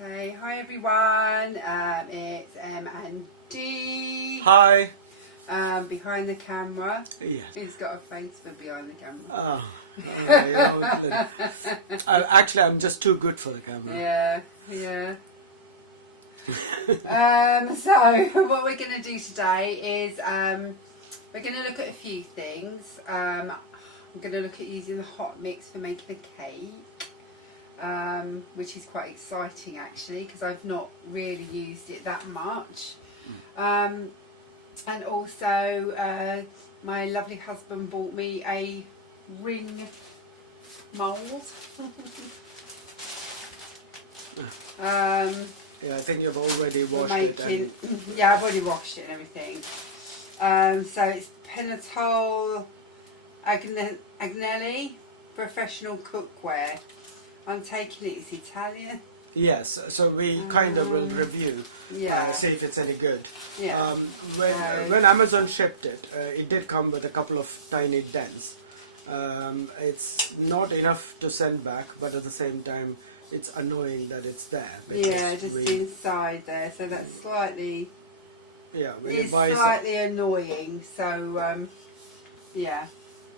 Okay, hi everyone, it's EmDee. Hi. Behind the camera. Yes. He's got a face for behind the camera. Oh, actually, I'm just too good for the camera. Yeah. So what we're going to do today is we're going to look at a few things. I'm going to look at using the HotMix for making a cake, which is quite exciting actually because I've not really used it that much. And also my lovely husband bought me a ring mould. Yeah, I think you've already washed it. Yeah, I've already washed it and everything. So it's Untitled Chapter professional cookware. I'm taking it, it's Italian. Yes, so we kind of will review, see if it's any good. Yeah. When Amazon shipped it, it did come with a couple of tiny dents. It's not enough to send back, but at the same time, it's annoying that it's there. Yeah, just inside there, so that's slightly. Yeah, it's slightly annoying. So yeah,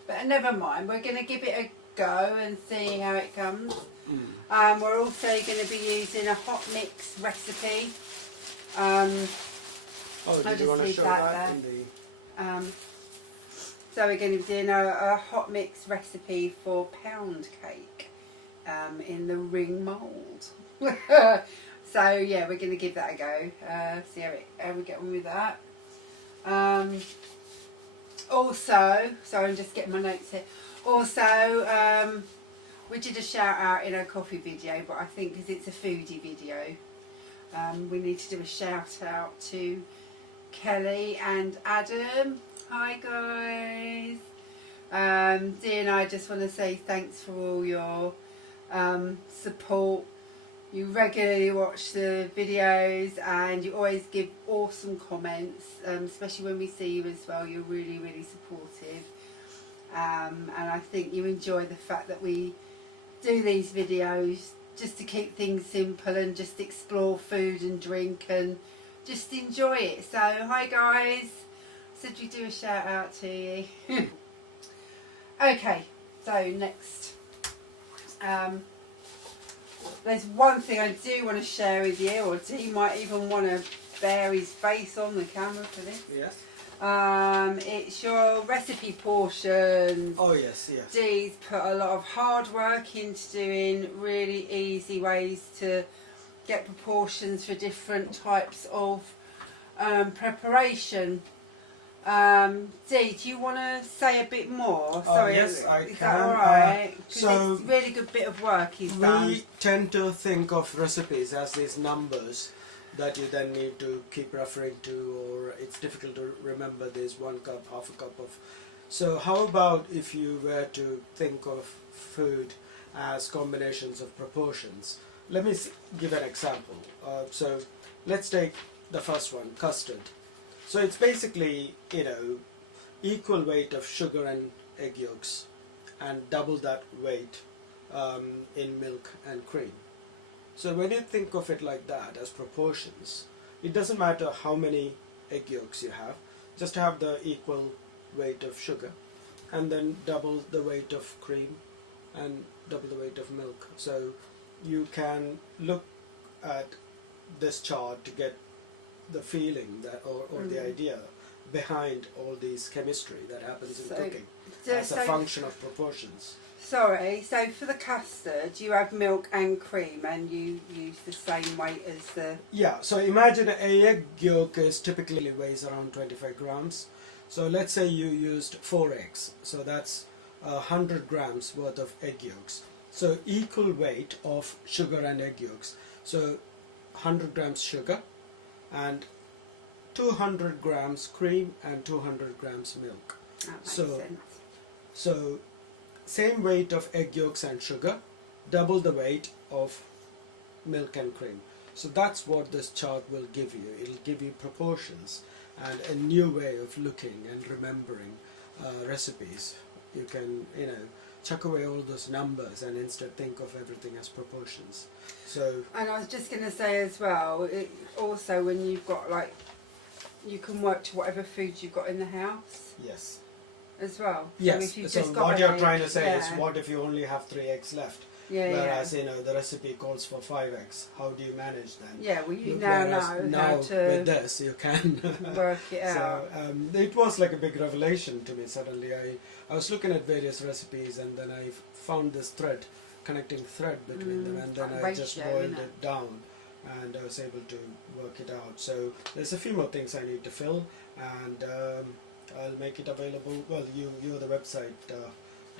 but never mind. We're going to give it a go and see how it comes. We're also going to be using a HotMix recipe. Did you want to show that in the... So we're going to be doing a HotMix recipe for pound cake in the ring mould. So yeah, we're going to give that a go. See how we get on with that. Also, sorry, I'm just getting my notes here. Also, we did a shout out in our coffee video, but I think because it's a foodie video, we need to do a shout out to Kelly and Adam. Hi guys. Dee and I just want to say thanks for all your support. You regularly watch the videos and you always give awesome comments, especially when we see you as well. You're really, really supportive. And I think you enjoy the fact that we do these videos just to keep things simple and just explore food and drink and just enjoy it. So hi guys, said we do a shout out to you. Okay, so next, there's one thing I do want to share with you, or Dee might even want to bear his face on the camera for this. Yes. It's your recipe portions. Oh yes, yes. Dee's put a lot of hard work into doing really easy ways to get proportions for different types of preparation. Dee, do you want to say a bit more? Sorry, yes, I can. Is that alright? So it's a really good bit of work he's done. We tend to think of recipes as these numbers that you then need to keep referring to, or it's difficult to remember there's 1 cup, half a cup of. So how about if you were to think of food as combinations of proportions? Let me give an example. So let's take the first one, custard. So it's basically, equal weight of sugar and egg yolks and double that weight in milk and cream. So when you think of it like that as proportions, it doesn't matter how many egg yolks you have, just have the equal weight of sugar and then double the weight of cream and double the weight of milk. So you can look at this chart to get the feeling that or the idea behind all these chemistry that happens in cooking as a function of proportions. Sorry, so for the custard you have milk and cream and you use the same weight as the... Yeah, so imagine an egg yolk typically weighs around 25 grams. So let's say you used 4 eggs, so that's 100 grams worth of egg yolks. So equal weight of sugar and egg yolks. So 100 grams sugar and 200 grams cream and 200 grams milk. That makes sense. So same weight of egg yolks and sugar, double the weight of milk and cream. So that's what this chart will give you. It'll give you proportions and a new way of looking and remembering recipes. You can, chuck away all those numbers and instead think of everything as proportions. So, and I was just going to say as well, also when you've got like, you can work to whatever foods you've got in the house yes. as well. Yes, So, if you've so just got what an you're egg, trying to say is, yeah. what if you only have 3 eggs left? Yeah, Whereas, you know, the recipe calls for 5 eggs. How do you manage that? yeah, well you Whereas know now how with to this, you can work it out. So it was like a big revelation to me suddenly. I was looking at various recipes and then I found this connecting thread between them, and then I just boiled it down and I was able to work it out. So there's a few more things I need to fill, and I'll make it available. Well, you're the website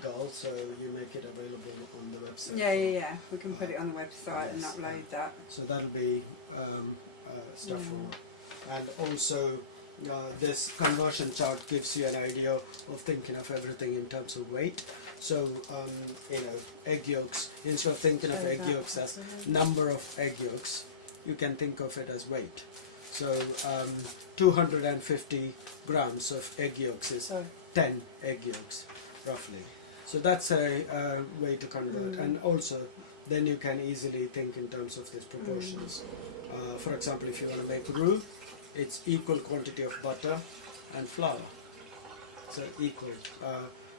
girl, so you make it available on the website. Yeah. We can put it on the website and Yes, upload that. So that'll be stuff for, and also this conversion chart gives you an idea of thinking of everything in terms of weight. So you know, egg yolks, instead of thinking of egg yolks as number of egg yolks, you can think of it as weight. So 250 grams of egg yolks is 10 egg yolks, roughly. So that's a way to convert, and also then you can easily think in terms of these proportions. For example, if you want to make roux, it's equal quantity of butter and flour. So equal.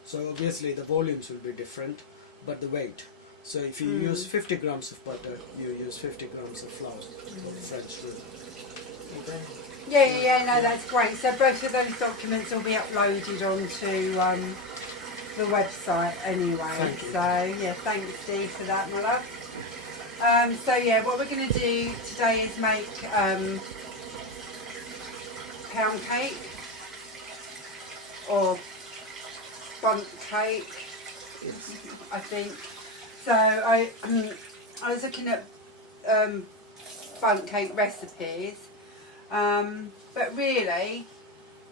So obviously the volumes will be different, but the weight. So if you use 50 grams of butter, you use 50 grams of flour for French roux. Okay. Yeah, no, that's great. So both of those documents will be uploaded onto the website anyway. Thank you. So yeah, thanks Dee for that, my love. So yeah, what we're going to do today is make pound cake or Bundt Cake, I think. So I was looking at Bundt Cake recipes, but really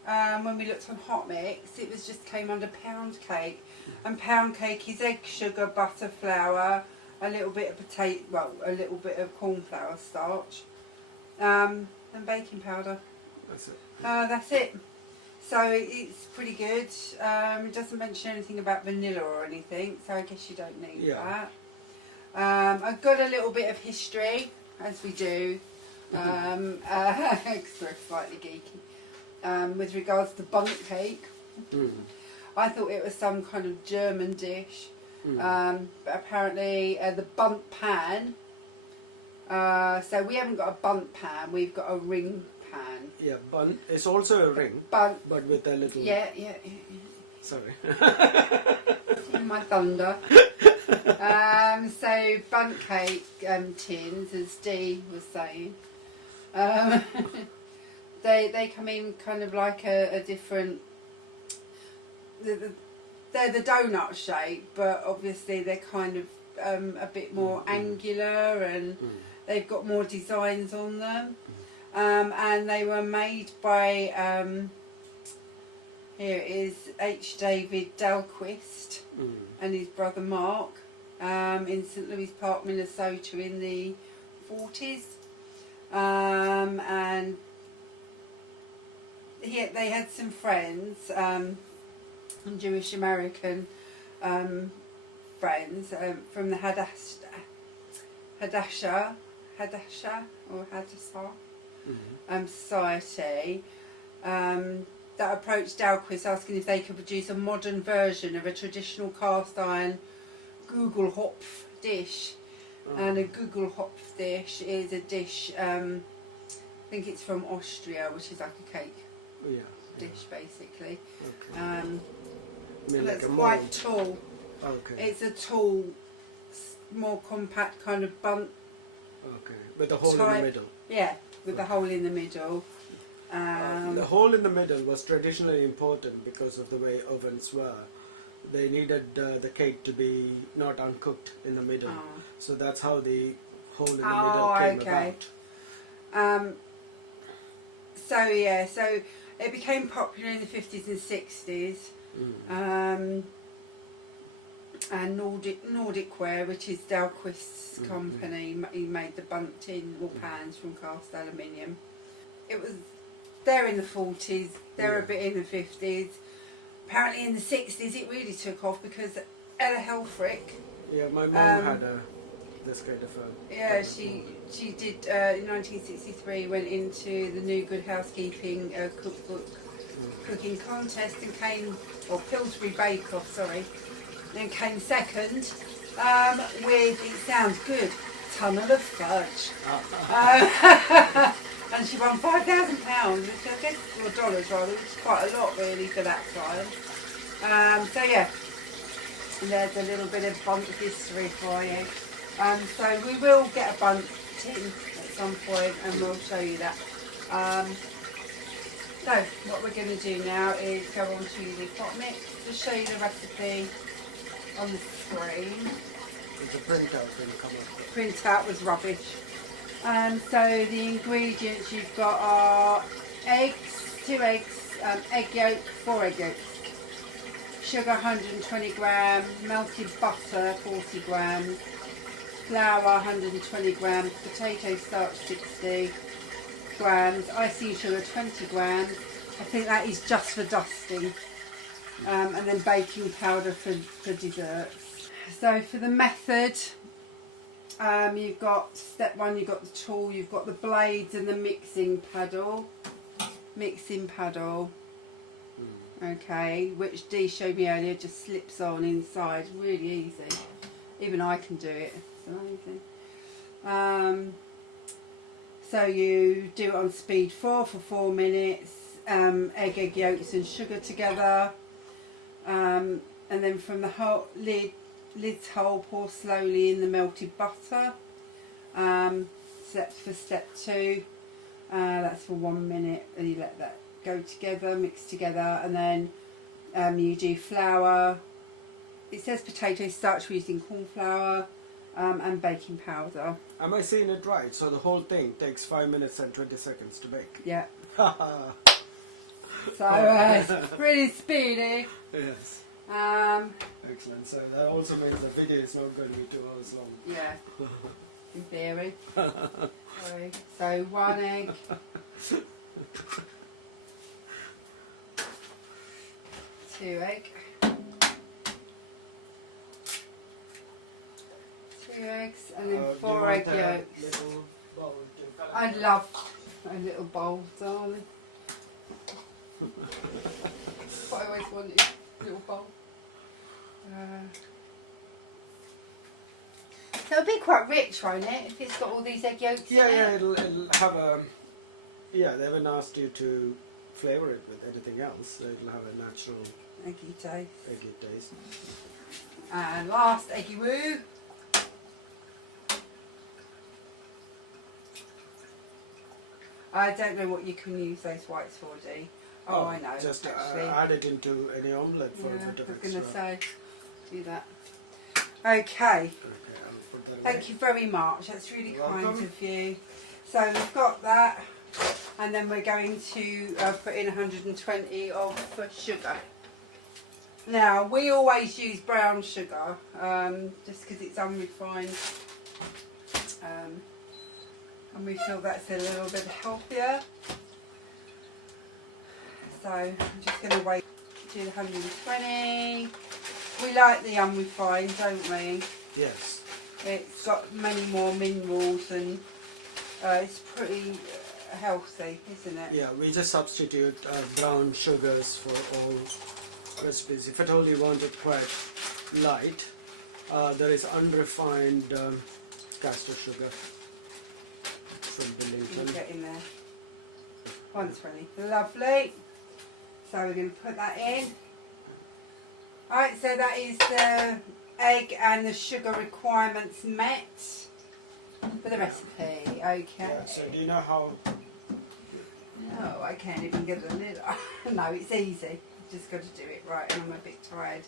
when we looked on Hotmix, it was just came under pound cake, and pound cake is egg, sugar, butter, flour, a little bit of a little bit of corn flour starch, and baking powder. That's it. That's it. So it's pretty good. It doesn't mention anything about vanilla or anything, so I guess you don't need that. I've got a little bit of history, as we do, extra slightly geeky, with regards to Bundt Cake. I thought it was some kind of German dish, but apparently the Bundt pan. So we haven't got a Bundt pan, we've got a ring pan. Yeah, Bundt. It's also a ring, Bundt. but with a little. Yeah. Sorry. My thunder. So Bundt Cake tins, as Dee was saying, they come in kind of like a different. They're the donut shape, but obviously they're kind of a bit more angular, and they've got more designs on them. And they were made by here it is, H. David Dahlquist and his brother Mark in St. Louis Park, Minnesota in the 40s. And they had some friends, Jewish American friends from the Hadassah Society that approached Dahlquist asking if they could produce a modern version of a traditional cast iron Gugelhopf dish. And a Gugelhopf dish is a dish, I think it's from Austria, which is like a cake dish basically. Okay. And like it's quite tall. Okay. It's a tall, more compact kind of Bundt. Okay. With a hole in the middle. Yeah, with the hole in the middle. The hole in the middle was traditionally important because of the way ovens were. They needed the cake to be not uncooked in the middle. So that's how the hole in the middle came about. So it became popular in the 50s and 60s. And Nordic Ware, which is Dahlquist's company, he made the Bundt tin or pans from cast aluminium. It was there in the 40s, there a bit in the 50s. Apparently in the 60s it really took off because Ella Helfrich. Yeah, my mum had this kind of a... Yeah, she did in 1963, went into the New Good Housekeeping cookbook cooking contest and came, or Pillsbury Bake Off, sorry, then came second with, it sounds good, Tunnel of Fudge. And she won £5,000, which I guess, or dollars rather, which is quite a lot really for that time. So yeah, and there's a little bit of Bundt history for you. So we will get a Bundt tin at some point and we'll show you that. So what we're going to do now is go on to the Hotmix to show you the recipe on the screen. The printout going to come up. Printout was rubbish. So the ingredients you've got are eggs, 2 eggs, egg yolk, 4 egg yolks, sugar 120 grams, melted butter 40 grams, flour 120 grams, potato starch 60 grams, icing sugar 20 grams. I think that is just for dusting. And then baking powder for desserts. So for the method, you've got step 1, you've got the tool, you've got the blades and the mixing paddle. Okay, which Dee showed me earlier, just slips on inside, really easy. Even I can do it, it's amazing. So you do it on speed 4 for 4 minutes, egg yolks and sugar together, and then from the lid's hole, pour slowly in the melted butter. For step 2, that's for 1 minute, and you let that go together, mix together, and then you do flour. It says potato starch, we're using corn flour, and baking powder. Am I seeing it right? So the whole thing takes 5 minutes and 20 seconds to bake? Yeah. So it's pretty speedy. Yes. Excellent. So that also means the video is not going to be 2 hours long. Yeah. In theory. Sorry. So 1 egg. 2 egg. 2 eggs and then 4 egg yolks. I'd love a little bowl, darling. What I always wanted, a little bowl. So it'll be quite rich, won't it, if it's got all these egg yolks in it? Yeah, it'll have a... Yeah, they haven't asked you to flavour it with anything else, so it'll have a natural eggy taste. Eggy taste. And last, eggy woo. I don't know what you can use those whites for, Dee. Oh, I know. Just actually. add it into any omelette for a bit of extra. I was going to say, do that. Okay. Thank you very much. That's really kind of you. So we've got that, and then we're going to put in 120 of sugar. Now we always use brown sugar, just because it's unrefined, and we feel that's a little bit healthier. So I'm just going to wait to 120. We like the unrefined, don't we? Yes. It's got many more minerals and it's pretty healthy, isn't it? Yeah, we just substitute brown sugars for all recipes. If at all you want it quite light, there is unrefined castor sugar from Billington. We'll get in there. 120. Lovely. So we're going to put that in. Alright, so that is the egg and the sugar requirements met for the recipe. Okay. Yeah, so do you know how... No, I can't even get the lid off. No, it's easy. Just got to do it right, and I'm a bit tired.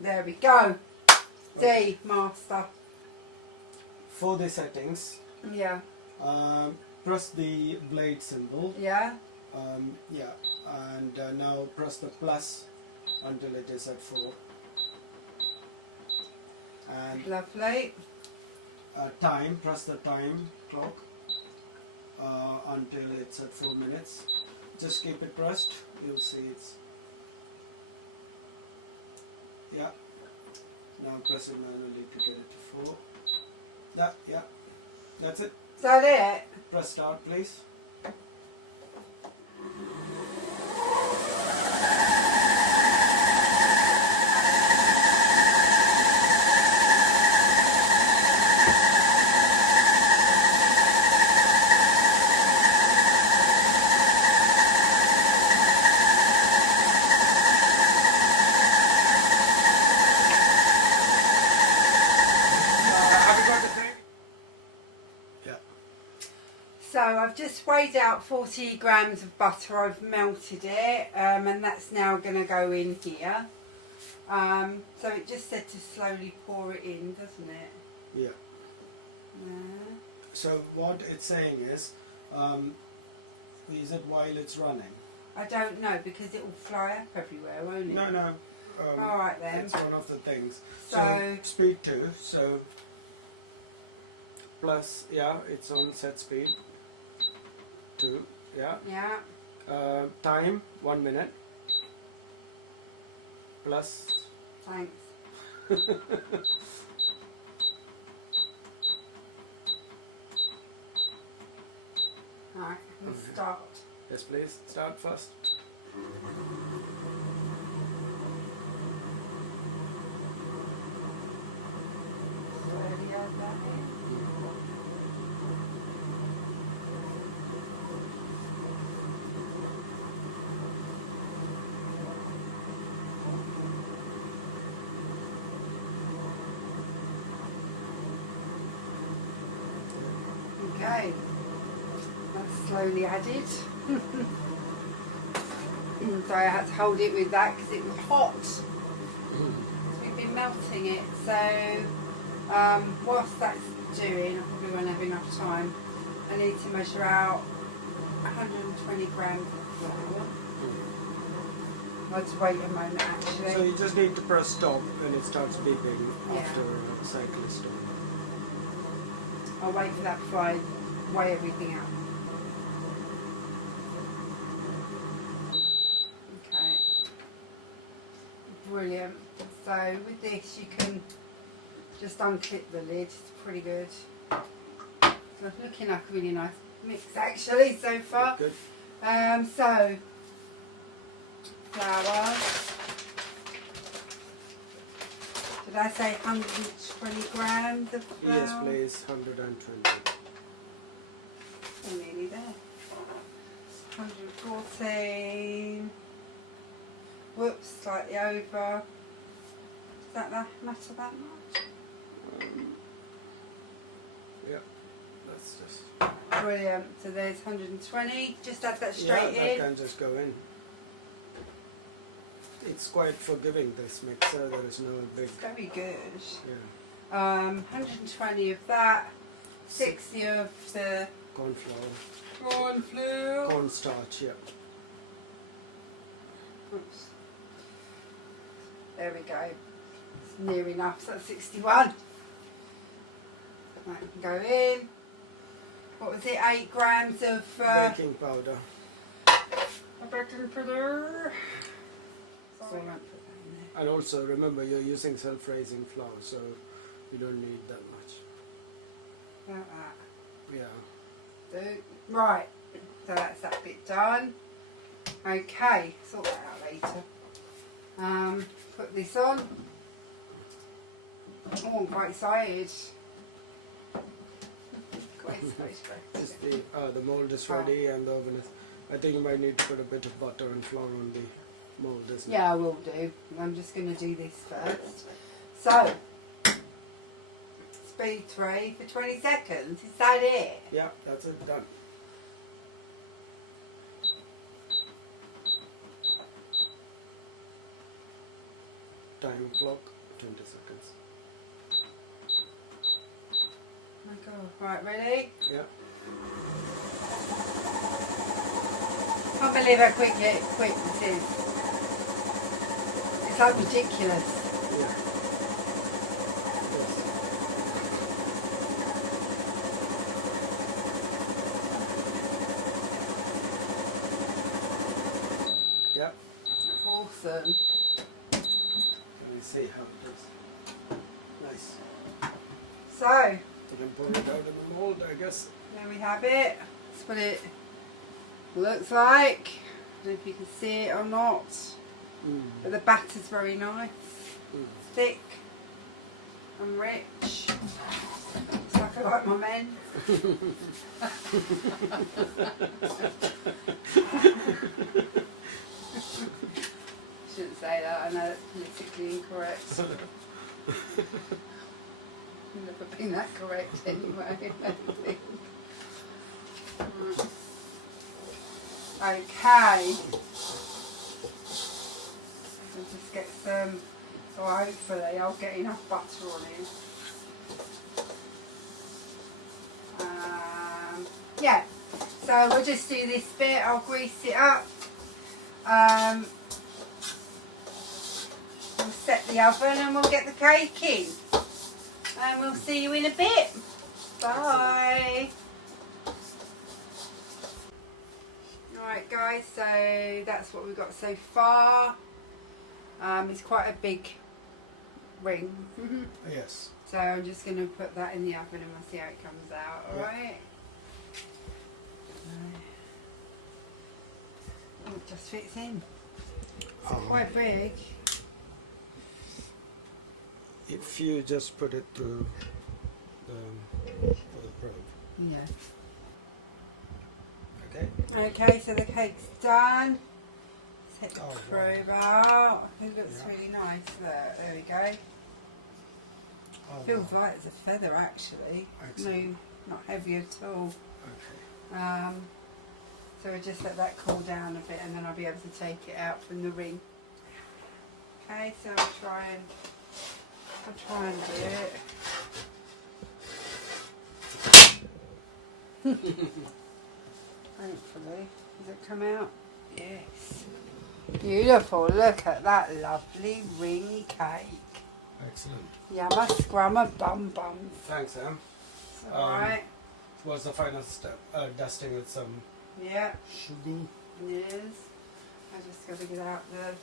There we go. D, master. For the settings, Yeah. press the blade symbol. Yeah. Yeah, and now press the plus until it is at 4. And Lovely. time, press the time clock until it's at 4 minutes. Just keep it pressed, you'll see it's... Yeah, Now press it manually to get it to 4. That, yeah, that's it. Is that it? Press start, please. So I've just weighed out 40 grams of butter, I've melted it, and that's now going to go in here. So it just said to slowly pour it in, doesn't it? Yeah. Yeah. So what it's saying is it while it's running? I don't know, because it will fly up everywhere, won't it? No. Alright then. It's one of the things. So speed 2, so plus, yeah, it's on set speed 2, yeah. Yeah. Time 1 minute plus. Thanks. Alright, let's start. Yes, please. Start first. Slowly add that in. Okay, that's slowly added. So I had to hold it with that because it was hot. So we've been melting it. So whilst that's doing, I probably won't have enough time. I need to measure out 120 grams of flour. I'll just wait a moment actually. So you just need to press stop and it starts beeping Yeah. after a cycle is done. I'll wait for that before I weigh everything out. Okay. Brilliant. So with this you can just unclip the lid. It's pretty good. So it's looking like a really nice mix actually so far. Good. So flour. Did I say 120 grams of flour? Yes, please. 120. We're nearly there. 114. Whoops, slightly over. Does that matter that much? Yeah, that's just. Brilliant. So there's 120. Just add that straight Yeah, in. that can just go in. It's quite forgiving, this mixer. There is no big. Very good. Yeah. 120 of that. 60 of the Corn flour. corn flour. Cornstarch, yeah. Oops. There we go. It's near enough. So that's 61. Right, we can go in. What was it? 8 grams of Baking powder. baking powder. So I won't put that in there. And also remember you're using self-raising flour, so you don't need that much. Like that. Yeah. Right. So that's that bit done. Okay. Sort that out later. Put this on. Oh, I'm quite excited. Quite excited. The mold is ready and the oven is. I think you might need to put a bit of butter and flour on the mold, isn't it? Yeah, I will do. I'm just going to do this first. So, speed 3 for 20 seconds. Is that it? Yeah, that's it, done. Time clock, 20 seconds. Oh my god. Right, ready? Yeah. Can't believe how quick this is. It's like ridiculous. Yeah. Yes. Yeah. Awesome. Let me see how it is. nice. So, You can pour it out in the mold, I guess. there we have it. That's what it looks like. I don't know if you can see it or not. But the batter's very nice. Thick and rich. It's like I like my men. Shouldn't say that, I know that's politically incorrect. I've never been that correct anyway, I don't think. Okay. So just get some, so hopefully I'll get enough butter on it. Yeah, so we'll just do this bit, I'll grease it up. We'll set the oven and we'll get the cake in. And we'll see you in a bit. Bye. Alright guys, so that's what we've got so far. It's quite a big ring. Yes. So I'm just going to put that in the oven and we'll see how it comes out, alright? Oh, it just fits in. It's quite big. If you just put it through the probe. Yeah. Okay. Okay, so the cake's done. Let's take the Oh, probe wow. out. It looks Yeah. really nice there we go. Oh, Feels wow. light as a feather actually. Excellent. No, not heavy at all. Okay. So we'll just let that cool down a bit and then I'll be able to take it out from the ring. Okay, so I'll try and do it. Hopefully. Does it come out? Yes. Beautiful. Look at that lovely ring cake. Excellent. Yumma scrumma bum bums. Thanks, Em. Alright. What's the final step? Dusting with some Yeah. sugar. It is. I just got to get out the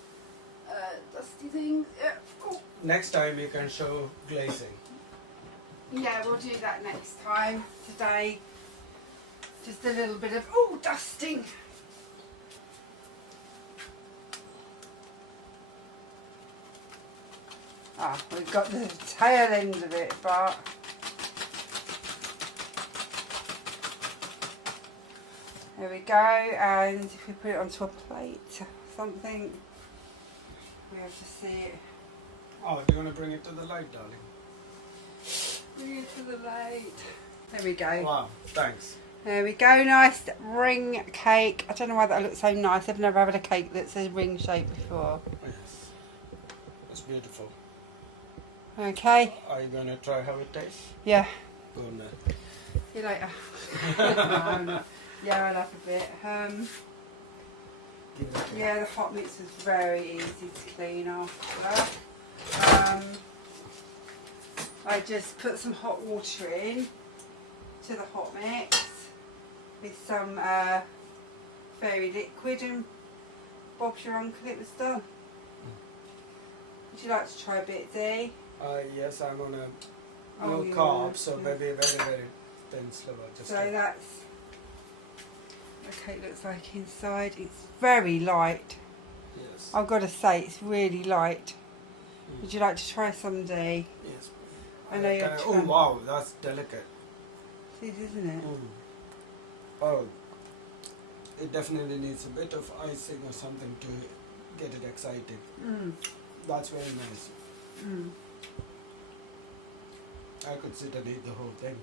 dusty thing. Yeah. Oh. Next time you can show glazing. Yeah, we'll do that next time. Today, just a little bit of dusting. Ah, we've got the tail end of it, but there we go. And if we put it onto a plate or something, we have to see it. Oh, do you want to bring it to the light, darling? Bring it to the light. There we go. Wow, thanks. There we go, nice ring cake. I don't know why that looks so nice. I've never had a cake that's a ring shape before. Yes. That's beautiful. Okay. Are you going to try how it tastes? Yeah. Go on then. See you later. No, no. Yeah, I'll have a bit. Give it a Yeah, the hot mix was very easy to clean after. I just put some hot water in to the hot mix with some fairy liquid and Bob's your uncle, it was done. Would you like to try a bit, Dee? Yes, I'm on a Oh, no yeah, carbs, so yeah. maybe very, very thin sliver. Just So to- that's what the cake looks like inside. It's very light. Yes. I've got to say, it's really light. Would you like to try some, Dee? Yes. I know you're Oh trying. wow, that's delicate. It is, isn't it? Oh, it definitely needs a bit of icing or something to get it exciting. That's very nice. I could sit and eat the whole thing.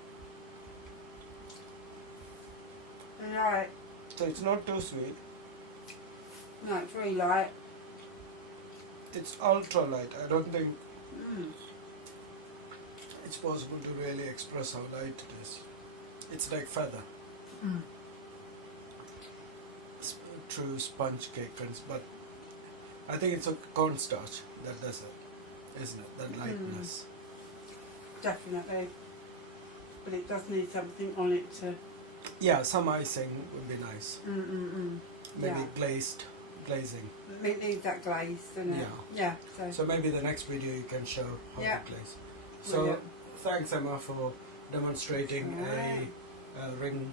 Right. So it's not too sweet. No, it's really light. It's ultra light. I don't think it's possible to really express how light it is. It's like feather. True sponge cake, but I think it's a cornstarch that does it, isn't it? That lightness. Definitely. But it does need something on it to... Yeah, some icing would be nice. Maybe Yeah. glazing. It needs that glaze, doesn't it? Yeah. Yeah. So maybe the next video you can show how Yeah. to glaze. So Brilliant. thanks, Emma, for demonstrating Alright. a ring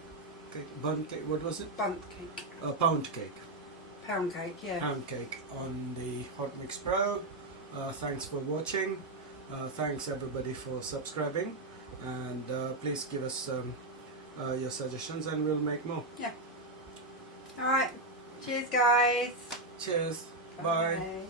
cake, Bundt cake. What was it? Bundt cake. Pound cake. Pound cake, yeah. Pound cake on the HotmixPro. Thanks for watching. Thanks everybody for subscribing, and please give us your suggestions, and we'll make more. Yeah. Alright. Cheers, guys. Cheers. Bye. Bye.